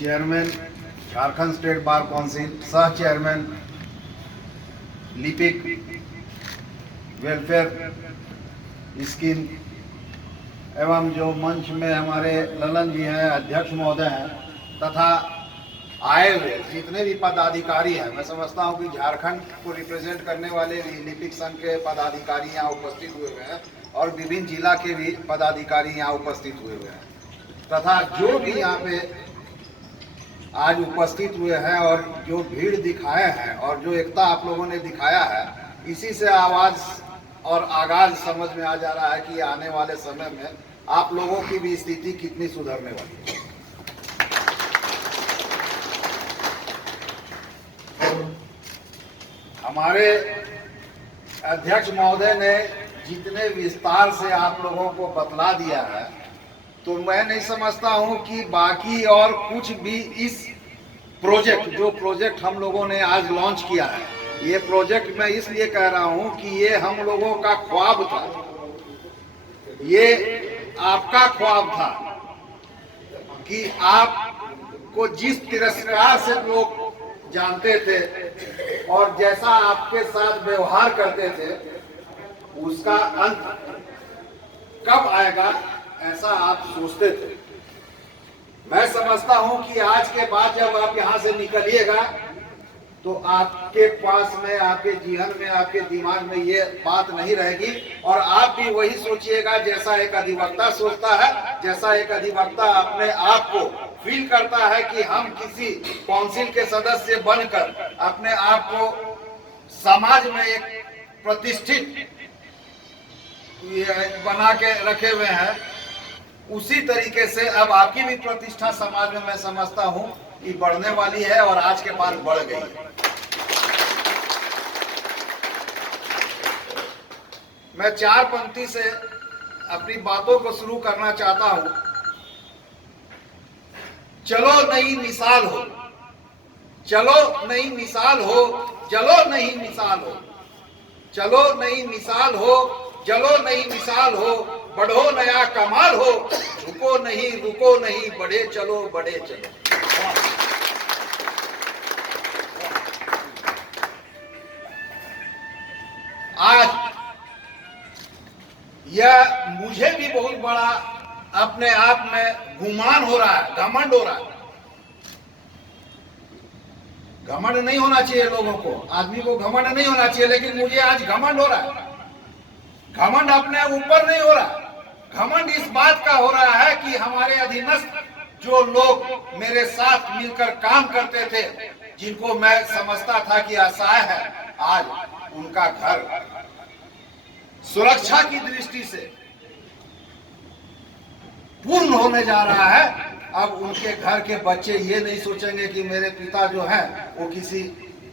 Chairman Jharkhand state bar council, सह chairman लिपिक welfare scheme एवं जो मंच में हमारे ललन जी हैं, अध्यक्ष महोदय हैं, तथा आए हुए जितने भी पदाधिकारी हैं, मैं समझता हूं कि झारखंड को रिप्रेजेंट करने वाले लिपिक संघ के पदाधिकारी यहाँ उपस्थित हुए हुए हैं और विभिन्न जिला के भी पदाधिकारी यहाँ उपस्थित हुए हुए हैं, तथा जो भी यहाँ पे आज उपस्थित हुए हैं और जो भीड़ दिखाए हैं और जो एकता आप लोगों ने दिखाया है, इसी से आवाज और आगाज समझ में आ जा रहा है कि आने वाले समय में आप लोगों की भी स्थिति कितनी सुधरने वाली है। हमारे अध्यक्ष महोदय ने जितने विस्तार से आप लोगों को बतला दिया है, तो मैं नहीं समझता हूं कि बाकी और कुछ भी इस जो प्रोजेक्ट हम लोगों ने आज लॉन्च किया है, ये प्रोजेक्ट मैं इसलिए कह रहा हूं कि ये हम लोगों का ख्वाब था, ये आपका ख्वाब था कि आपको जिस तिरस्कार से लोग जानते थे और जैसा आपके साथ व्यवहार करते थे, उसका अंत कब आएगा ऐसा आप सोचते थे। मैं समझता हूं कि आज के बाद जब आप यहां से निकलिएगा तो आपके पास में, आपके जीवन में, आपके दिमाग में ये बात नहीं रहेगी और आप भी वही सोचिएगा जैसा एक अधिवक्ता सोचता है, जैसा एक अधिवक्ता अपने आप को फील करता है कि हम किसी काउंसिल के सदस्य बनकर अपने आप को समाज में एक प्रतिष्ठित बना के रखे हुए हैं। उसी तरीके से अब आपकी भी प्रतिष्ठा समाज में मैं समझता हूं कि बढ़ने वाली है और आज के बाद बढ़ गई है। मैं 4 पंक्ति से अपनी बातों को शुरू करना चाहता हूं। चलो नई मिसाल हो, चलो नई मिसाल हो, जलो नई मिसाल हो, चलो नई मिसाल हो, जलो नई मिसाल हो, बढ़ो नया कमाल हो, रुको नहीं रुको नहीं, बढ़े चलो बढ़े चलो। आज यह मुझे भी बहुत बड़ा अपने आप में गुमान हो रहा है, घमंड हो रहा है। घमंड नहीं होना चाहिए लोगों को, आदमी को घमंड नहीं होना चाहिए, लेकिन मुझे आज घमंड हो रहा है। घमंड अपने ऊपर नहीं हो रहा, घमंड इस बात का हो रहा है कि हमारे अधीनस्थ जो लोग मेरे साथ मिलकर काम करते थे, जिनको मैं समझता था कि असहाय है, आज उनका घर सुरक्षा की दृष्टि से पूर्ण होने जा रहा है। अब उनके घर के बच्चे ये नहीं सोचेंगे कि मेरे पिता जो हैं वो किसी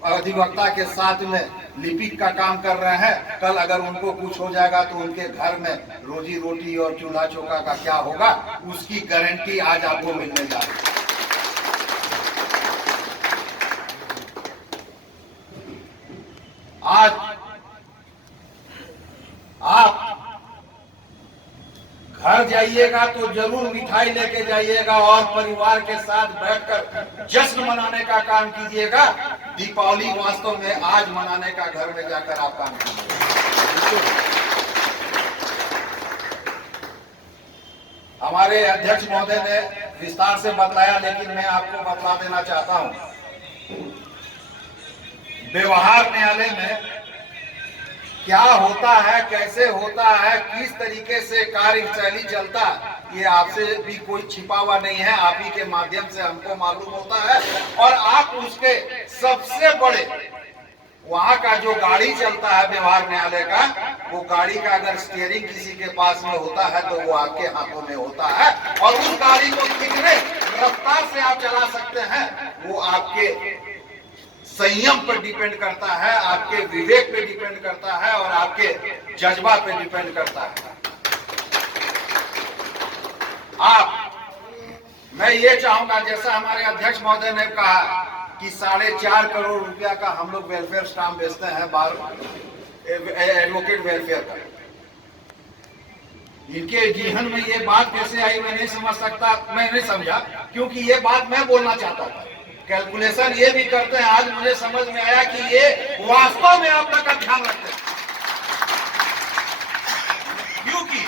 अधिवक्ता के साथ में लिपिक का काम कर रहे हैं, कल अगर उनको कुछ हो जाएगा तो उनके घर में रोजी रोटी और चूल्हा चौका का क्या होगा, उसकी गारंटी आज आपको मिलने जा रही है। आज आप घर जाइएगा तो जरूर मिठाई लेके जाइएगा और परिवार के साथ बैठकर जश्न मनाने का काम कीजिएगा। दीपावली वास्तव में आज मनाने का घर में जाकर आप काम कीजिएगा। हमारे अध्यक्ष महोदय ने विस्तार से बताया, लेकिन मैं आपको बता देना चाहता हूं, व्यवहार न्यायालय में क्या होता है, कैसे होता है, किस तरीके से कार्यशैली चलता है, ये आपसे भी कोई छिपा हुआ नहीं है। आप ही के माध्यम से हमको मालूम होता है और आप उसके सबसे बड़े वहां का जो गाड़ी चलता है व्यवहार न्यायालय का, वो गाड़ी का अगर स्टीयरिंग किसी के पास में होता है तो वो आपके हाथों में होता है और उस गाड़ी को कितने रफ्तार से आप चला सकते हैं वो आपके संयम पर डिपेंड करता है, आपके विवेक पे डिपेंड करता है और आपके जज्बा पे डिपेंड करता है। मैं ये चाहूंगा, जैसा हमारे अध्यक्ष महोदय ने कहा कि 4.5 करोड़ रुपया का हम लोग वेलफेयर स्टाम्प बेचते हैं, बार एडवोकेट वेलफेयर का। इनके जीवन में ये बात कैसे आई मैं नहीं समझ सकता, मैं नहीं समझा, क्योंकि ये बात मैं बोलना चाहता था। कैलकुलेशन ये भी करते हैं, आज मुझे समझ में आया कि ये वास्तव में आप तक का ध्यान रखते हैं। क्योंकि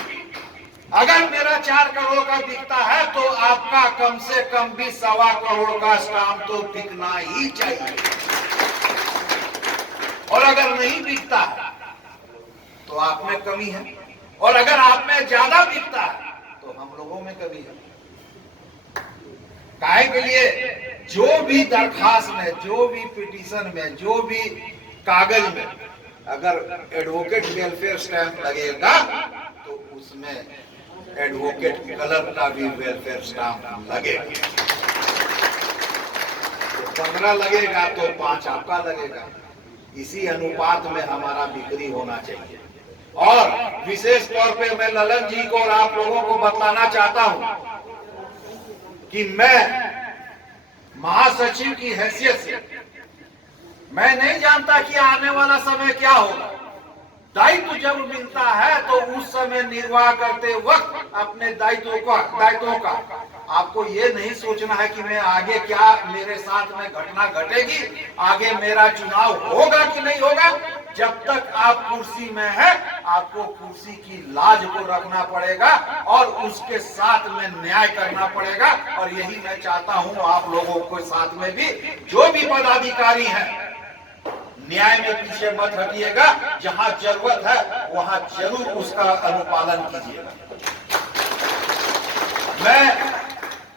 अगर मेरा 4 करोड़ का बिकता है तो आपका कम से कम भी 1.25 करोड़ का स्टाम्प तो बिकना ही चाहिए, और अगर नहीं बिकता तो आप में कमी है, और अगर आप में ज्यादा बिकता है तो हम लोगों में कमी है। काहे के लिए जो भी दरखास्त में, जो भी पिटीशन में, जो भी कागज में अगर एडवोकेट वेलफेयर स्टैंप लगेगा तो उसमें एडवोकेट कलर का भी वेलफेयर स्टैंप लगेगा। तो 15 लगेगा तो 5 आपका लगेगा। इसी अनुपात में हमारा बिक्री होना चाहिए। और विशेष तौर पे मैं ललन जी को और आप लोगों को बतलाना चाहता हूं कि मैं महासचिव की हैसियत से मैं नहीं जानता कि आने वाला समय क्या होगा। दायित्व जब मिलता है तो उस समय निर्वाह करते वक्त अपने दायित्वों का आपको ये नहीं सोचना है कि मैं आगे क्या मेरे साथ में घटना घटेगी, आगे मेरा चुनाव होगा कि नहीं होगा। जब तक आप कुर्सी में हैं, आपको कुर्सी की लाज को रखना पड़ेगा और उसके साथ में न्याय करना पड़ेगा। और यही मैं चाहता हूं आप लोगों के साथ में भी, जो भी पदाधिकारी हैं, न्याय में पीछे मत हटिएगा। जहां जरूरत है वहां जरूर उसका अनुपालन कीजिएगा। मैं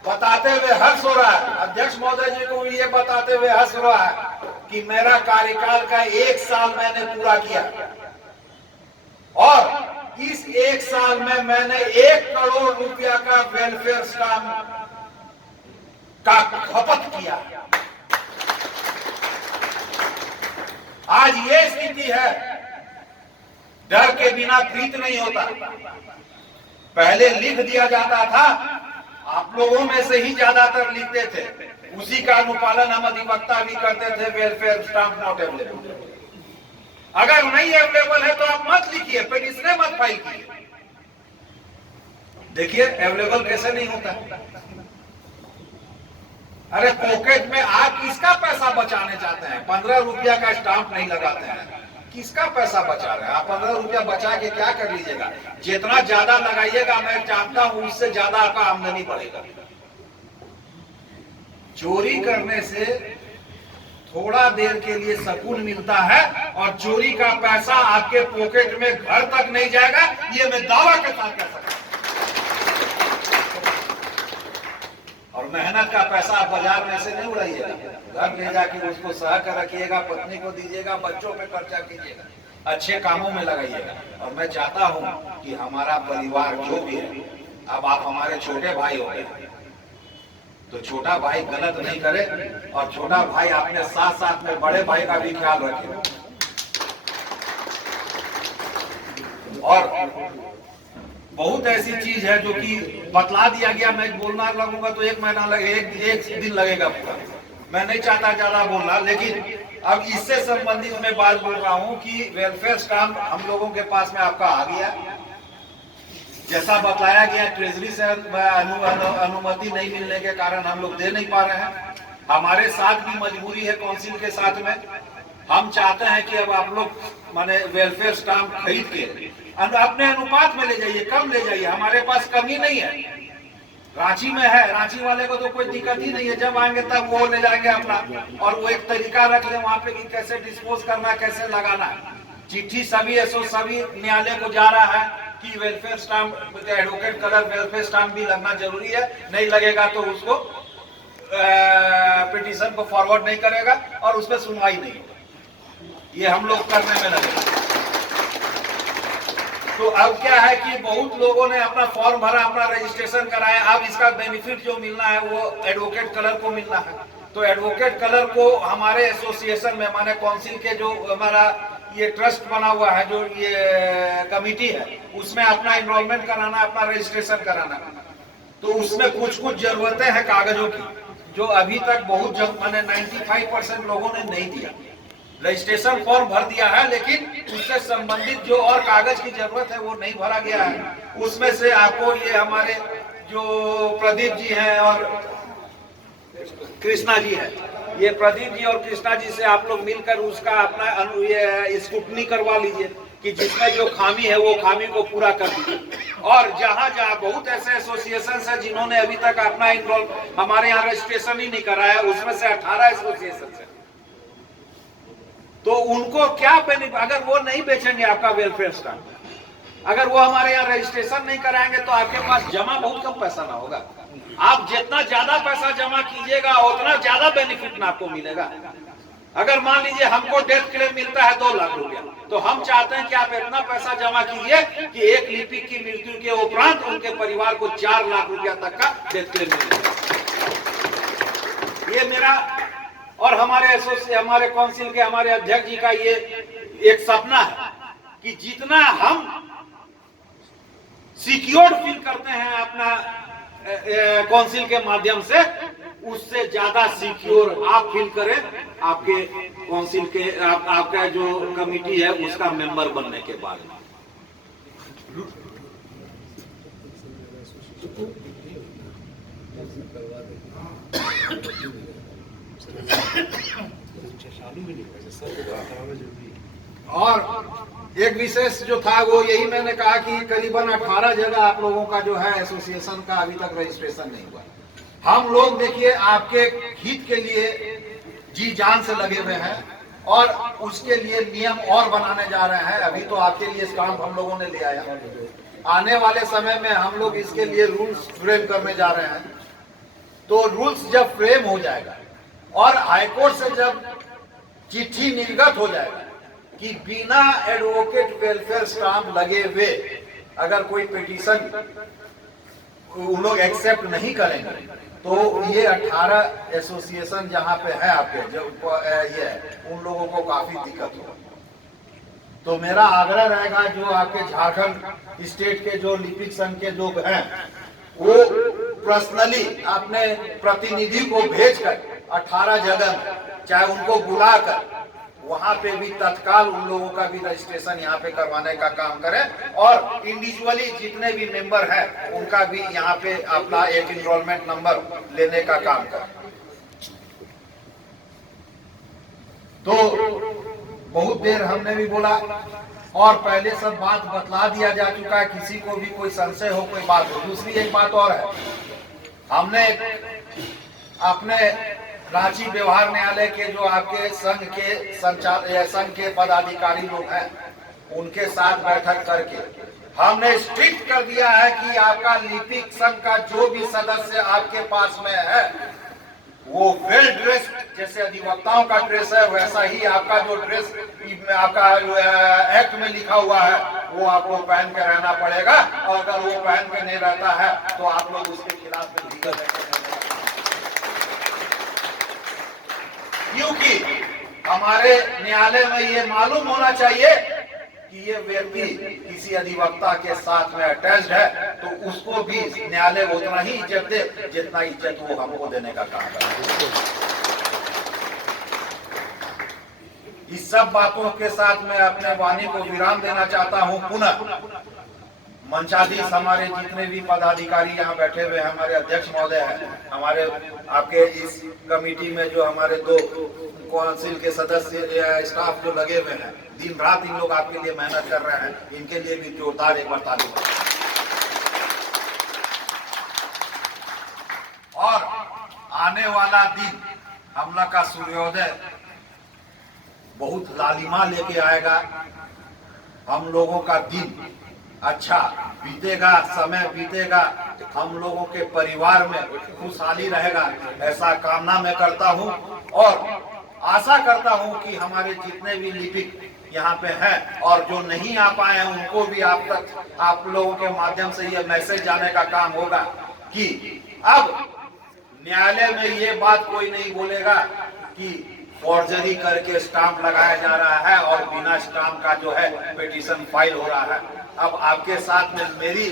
बताते हुए हर्ष हो रहा है, अध्यक्ष महोदय जी को भी ये बताते हुए हर्ष हो रहा है कि मेरा कार्यकाल का 1 साल मैंने पूरा किया, और इस 1 साल में मैंने 1 करोड़ रुपया का वेलफेयर स्टैंप का खपत किया। आज ये स्थिति है, डर के बिना प्रीत नहीं होता। पहले लिख दिया जाता था, आप लोगों में से ही ज्यादातर लिखते थे, उसी का अनुपालन हम अधिवक्ता भी करते थे। वेलफेयर स्टैंप नॉट अवेलेबल, अगर नहीं अवेलेबल है तो आप मत लिखिए, पिटीशन मत फाइल कीजिए। देखिए अवेलेबल कैसे नहीं होता। अरे पॉकेट में आप किसका पैसा बचाने चाहते हैं? 15 रुपया का स्टाम्प नहीं लगाते हैं, किसका पैसा बचा रहे हैं आप? 15 रुपया बचा के क्या कर लीजिएगा? जितना ज्यादा लगाइएगा मैं जानता हूं उससे ज्यादा आपका आमदनी बढ़ेगा। चोरी करने से थोड़ा देर के लिए सुकून मिलता है, और चोरी का पैसा आपके पॉकेट में घर तक नहीं जाएगा, ये मैं दावा के साथ कह सकता हूं। और मेहनत का पैसा आप बाजार में से नहीं उड़ाइएगा, घर ले जाके उसको सह कर रखिएगा, पत्नी को दीजिएगा, बच्चों पे खर्चा कीजिएगा, अच्छे कामों में लगाइएगा। और मैं चाहता हूं कि हमारा परिवार जो भी है, अब आप हमारे छोटे भाई हो गए, तो छोटा भाई गलत नहीं करे, और छोटा भाई अपने साथ साथ में बड़े भाई का भी ख्याल रखे। और बहुत ऐसी चीज है जो कि बतला दिया गया, मैं बोलना लगूंगा तो 1 महीना लगे, एक दिन लगेगा पूरा। मैं नहीं चाहता ज्यादा बोलना, लेकिन अब इससे संबंधित मैं बात बोल रहा हूं कि वेलफेयर स्टैंप हम लोगों के पास में आपका आ गया। जैसा बताया गया, ट्रेजरी से अनुमति नहीं मिलने के कारण हम लोग दे नहीं पा रहे हैं। हमारे साथ भी मजबूरी है काउंसिल के साथ में। हम चाहते हैं कि अब आप लोग माने वेलफेयर स्टैंप खरीद के अपने अनुपात में ले जाइए, कम ले जाइए, हमारे पास कमी नहीं है। रांची में है, रांची वाले को तो कोई दिक्कत ही नहीं है, जब आएंगे तब वो ले जाएंगे अपना, और वो एक तरीका रख ले वहां पे कि कैसे डिस्पोज करना, कैसे लगाना है। चिट्ठी सभी न्यायालय को जा रहा है कि welfare stamp, advocate colour welfare stamp भी लगना जरूरी है, नहीं लगेगा तो उसको पिटीशन को फॉरवर्ड नहीं करेगा और उस पर सुनवाई नहीं होगी। ये हम लोग करने में लगे। तो अब क्या है कि बहुत लोगों ने अपना फॉर्म भरा, अपना रजिस्ट्रेशन कराया, अब इसका बेनिफिट जो मिलना है वो एडवोकेट कलर को मिलना है। तो एडवोकेट कलर को हमारे एसोसिएशन में, माने काउंसिल के जो हमारा ये ट्रस्ट बना हुआ है, जो ये कमिटी है, उसमें अपना एनरोलमेंट कराना, अपना रजिस्ट्रेशन कराना। तो उसमें कुछ जरूरतें हैं कागजों की, जो अभी तक बहुत माने 95% लोगों ने नहीं दिया। रजिस्ट्रेशन फॉर्म भर दिया है, लेकिन उससे संबंधित जो और कागज की जरूरत है वो नहीं भरा गया है। उसमें से आपको ये हमारे जो प्रदीप जी हैं और कृष्णा जी है, ये प्रदीप जी और कृष्णा जी से आप लोग मिलकर उसका अपना ये स्क्रूटनी करवा लीजिए कि जिसमें जो खामी है वो खामी को पूरा कर दीजिए। और जहां जहां बहुत ऐसे एसोसिएशन है जिन्होंने अभी तक अपना इनरोल हमारे यहाँ रजिस्ट्रेशन ही नहीं कराया, उसमें से 18 एसोसिएशन है, तो उनको क्या बेनिफिट, अगर वो नहीं बेचेंगे आपका वेलफेयर स्टैम्प, अगर वो हमारे यहाँ रजिस्ट्रेशन नहीं कराएंगे तो आपके पास जमा बहुत कम पैसा ना होगा। आप जितना ज्यादा पैसा जमा कीजिएगा उतना ज्यादा बेनिफिट ना आपको मिलेगा। अगर मान लीजिए हमको डेथ क्लेम मिलता है 2 लाख रुपया, तो हम चाहते हैं कि आप इतना पैसा जमा कीजिए कि एक लिपिक की मृत्यु के उपरांत उनके परिवार को 4 लाख रुपया तक का डेथ क्लेम मिलेगा। ये मेरा और हमारे काउंसिल के हमारे अध्यक्ष जी का ये एक सपना है कि जितना हम सिक्योर्ड फील करते हैं अपना काउंसिल के माध्यम से, उससे ज्यादा सिक्योर आप फील करें आपके काउंसिल के आपका जो कमिटी है उसका मेंबर बनने के बाद। और एक विशेष जो था वो यही मैंने कहा कि करीबन 18 जगह आप लोगों का जो है एसोसिएशन का अभी तक रजिस्ट्रेशन नहीं हुआ। हम लोग देखिए आपके हित के लिए जी जान से लगे हुए हैं और उसके लिए नियम और बनाने जा रहे हैं। अभी तो आपके लिए स्टाम्प हम लोगों ने ले आया, आने वाले समय में हम लोग इसके लिए रूल्स फ्रेम करने जा रहे हैं। तो रूल्स जब फ्रेम हो जाएगा और हाईकोर्ट से जब चिट्ठी निर्गत हो जाएगा कि बिना एडवोकेट वेलफेयर स्टाम्प लगे हुए अगर कोई पिटीशन उन लोग एक्सेप्ट नहीं करेंगे, तो ये 18 एसोसिएशन जहां पे है आपके जो ये उन लोगों को काफी दिक्कत होगा। तो मेरा आग्रह रहेगा जो आपके झारखंड स्टेट के जो लिपिक संघ के लोग हैं वो पर्सनली अपने प्रतिनिधि को भेजकर 18 जगह चाहे उनको बुलाकर वहां पे भी तत्काल उन लोगों का भी रजिस्ट्रेशन यहाँ पे करवाने का काम करें और इंडिविजुअली जितने भी मेंबर हैं उनका भी यहाँ पे अपना एक इनरोलमेंट नंबर लेने का काम करें। तो बहुत देर हमने भी बोला और पहले सब बात बतला दिया जा चुका है, किसी को भी कोई संशय हो कोई बात हो। दूसरी एक बात और है, हमने अपने रांची व्यवहार न्यायालय के जो आपके संघ के पदाधिकारी लोग हैं उनके साथ बैठक करके हमने स्ट्रिक्ट कर दिया है कि आपका लिपिक संघ का जो भी सदस्य आपके पास में है वो वेल ड्रेस, जैसे अधिवक्ताओं का ड्रेस है वैसा ही आपका जो ड्रेस आपका एक्ट में लिखा हुआ है वो आपको पहन के रहना पड़ेगा। और अगर वो पहन के नहीं रहता है तो आप लोग उसके खिलाफ में लीगल एक्शन लेंगे। क्योंकि हमारे न्यायालय में ये मालूम होना चाहिए कि ये व्यक्ति किसी अधिवक्ता के साथ में अटैच्ड है, तो उसको भी न्यायालय उतना ही इज्जत दे जितना इज्जत वो हमको देने का काम करे। इस सब बातों के साथ मैं अपने वाणी को विराम देना चाहता हूं। पुनः मंचाधीश हमारे जितने भी पदाधिकारी यहाँ बैठे हुए हैं, हमारे अध्यक्ष महोदय हैं, हमारे आपके इस कमेटी में जो हमारे 2 काउंसिल के सदस्य स्टाफ जो लगे हुए हैं, दिन रात इन लोग आपके लिए मेहनत कर रहे हैं, इनके लिए भी जोरदार एक बार ताली। और आने वाला दिन हमला का सूर्योदय बहुत लालिमा लेके आएगा। हम लोगों का दिन अच्छा बीतेगा, समय बीतेगा, हम लोगों के परिवार में खुशहाली रहेगा, ऐसा कामना मैं करता हूं और आशा करता हूं कि हमारे जितने भी लिपिक यहाँ पे हैं और जो नहीं आ पाए हैं उनको भी आप तक आप लोगों के माध्यम से ये मैसेज जाने का काम होगा कि अब न्यायालय में ये बात कोई नहीं बोलेगा कि फॉर्जरी करके स्टाम्प लगाया जा रहा है और बिना स्टाम्प का जो है पिटीशन फाइल हो रहा है। अब आपके साथ में मेरी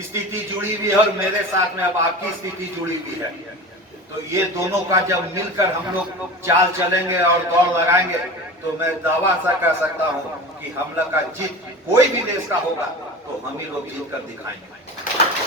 स्थिति जुड़ी हुई है और मेरे साथ में अब आपकी स्थिति जुड़ी हुई है। तो ये दोनों का जब मिलकर हम लोग चाल चलेंगे और दौड़ लगाएंगे तो मैं दावा सा कह सकता हूँ कि हम लोग का जीत कोई भी देश का होगा तो हम ही लोग जीत कर दिखाएंगे।